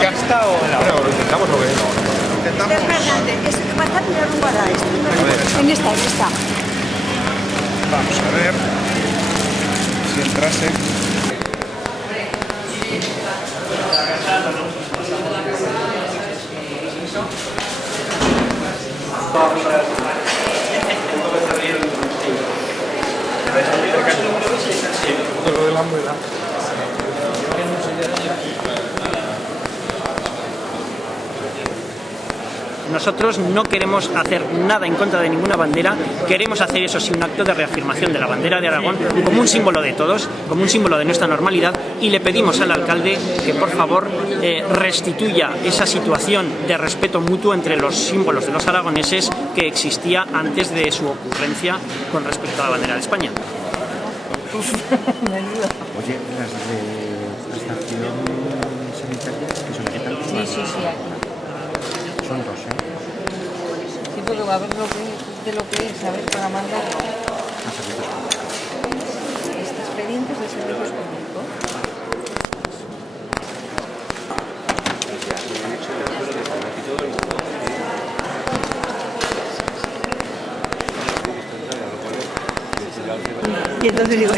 ¿Qué ha estado? Bueno, lo intentamos o qué? Intentamos. Es bastante arrugada esto. En esta. Vamos a ver si entrase. Lo de la muela. Nosotros no queremos hacer nada en contra de ninguna bandera, queremos hacer eso sí un acto de reafirmación de la bandera de Aragón como un símbolo de todos, como un símbolo de nuestra normalidad, y le pedimos al alcalde que por favor restituya esa situación de respeto mutuo entre los símbolos de los aragoneses que existía antes de su ocurrencia con respecto a la bandera de España. Oye, las de estación sanitaria, que son aquí tal. Sí, aquí. Son dos, ¿eh? Sí, porque va a ver de lo que es, a ver, para mandar expedientes de servicios públicos. Y entonces digo,